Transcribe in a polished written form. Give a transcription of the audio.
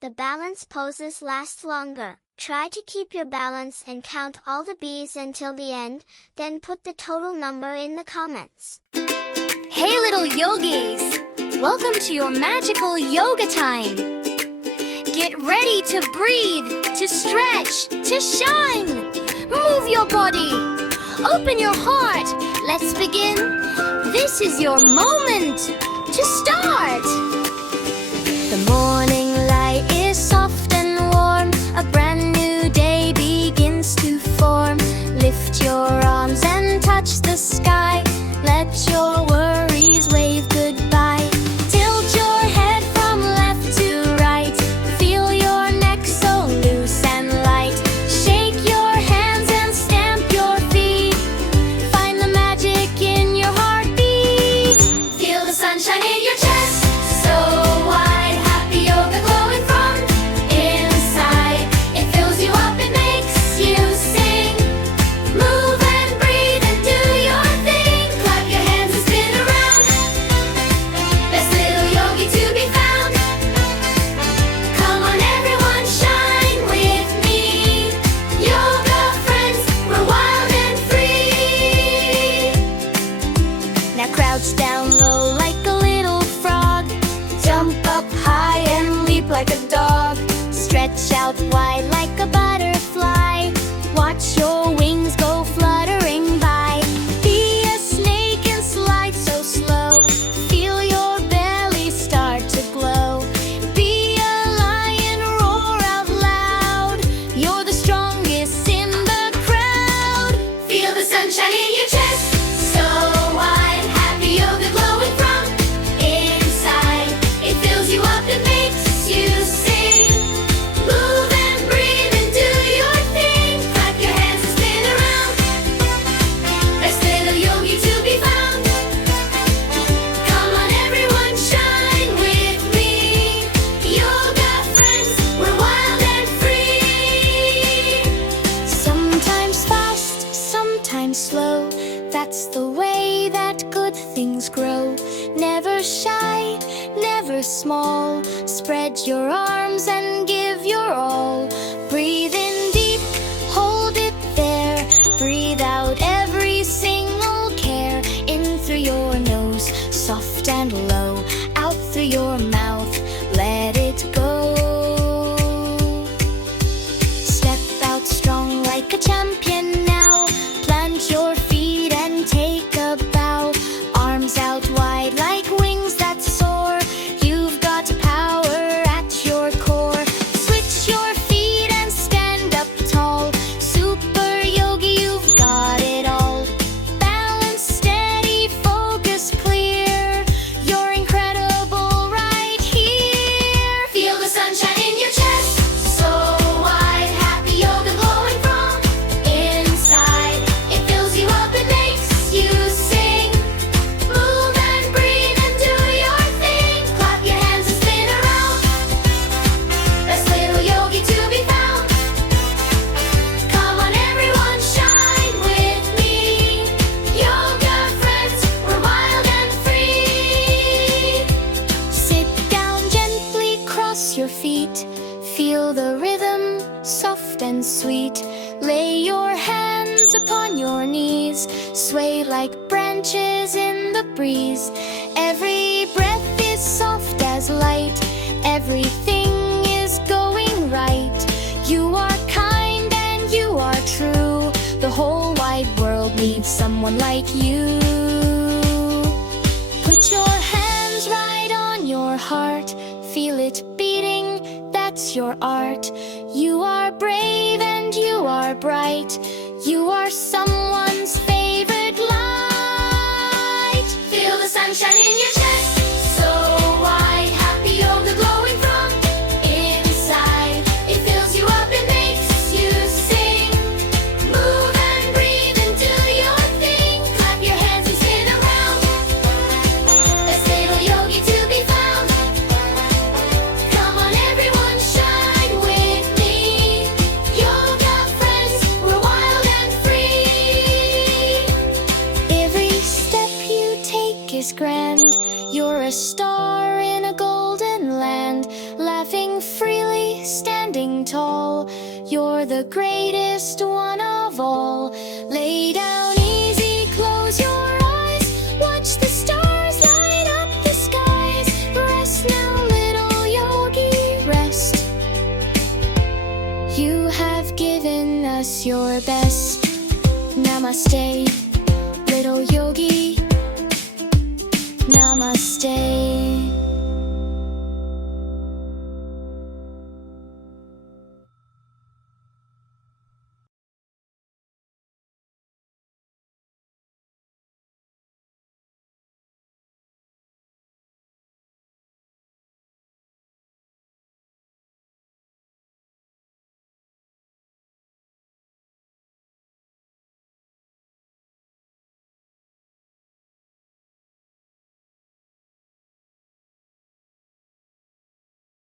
The balance poses last longer. Try to keep your balance and count all the bees until the end, then put the total number in the comments. Hey little yogis! Welcome to your magical yoga time! Get ready to breathe, to stretch, to shine! Move your body! Open your heart! Let's begin! This is your moment to start! The morning light is soft and warm. A brand new day begins to form. Lift your arms and touch the sky. Let your worries wave goodbye. Tilt your head from left to right. Feel your neck so loose and light. Shake your hands and stamp your feet. Find the magic in your heartbeat. Feel the sunshine in your chest, so wide. Happy yoga glowing from inside. It fills you up, it makes you sing. Move and breathe and do your thing. Clap your hands and spin around. Best little yogi to be found. Come on everyone, shine with me. Yoga friends, we're wild and free. Now crouch down low like a little frog. Jump up high and leap like a dog. Stretch out wide like a butterfly. Watch your wings go fluttering by. Be a snake and slide so slow. Feel your belly start to glow. Be a lion, roar out loud. You're the strongest in the crowd. Feel the sunshine in your chest, so wide. Happy yoga glowing from inside. It fills you up, it makes you sing. Move and breathe and do your thing. Clap your hands and spin around. Best little yogi to be found. Come on everyone, shine with me. Yoga friends, we're wild and free. Sometimes fast, sometimes slow. That's the way that good things grow. Never shy, never small. Spread your arms and give your all. Breathe in deep, hold it there. Breathe out every single care. In through your nose, soft and low. Out through your mouth, let it go. Step out strong like a champion now. Plant your feet and take a bow. Arms out wide like wings that soar. You've got power at your core. Switch your feet and stand up tall. Super yogi, you've got it all. Balance steady, focus clear. You're incredible right here. Feel the sunshine in your chest, so wide. Happy yoga glowing from inside. It fills you up, it makes you sing. Move and breathe and do your thing. Clap your hands and spin around. Best little yogi to be found. Come on everyone, shine with me. Yoga friends, we're wild and free. Sit down gently, cross your feet. Feel the rhythm, soft and sweet. Lay your hands upon your knees. Sway like branches in the breeze. Every breath is soft as light. Everything is going right. You are kind and you are true. The whole wide world needs someone like you. Put your hands right on your heart. Feel it beating, that's your art. You are brave and you are bright. You are someone's favorite light. Feel the sunshine in your chest, so wide. Happy yoga glowing from inside. It fills you up, it makes you sing. Move and breathe and do your thing. Clap your hands and spin around. Best little yogi to be found. Come on everyone, shine with me. Yoga friends, we're wild and free. Every step you take is grand. You're the greatest one of all. Lay down easy, close your eyes. Watch the stars light up the skies. Rest now, little yogi, rest. You have given us your best. Namaste, little yogi. Namaste.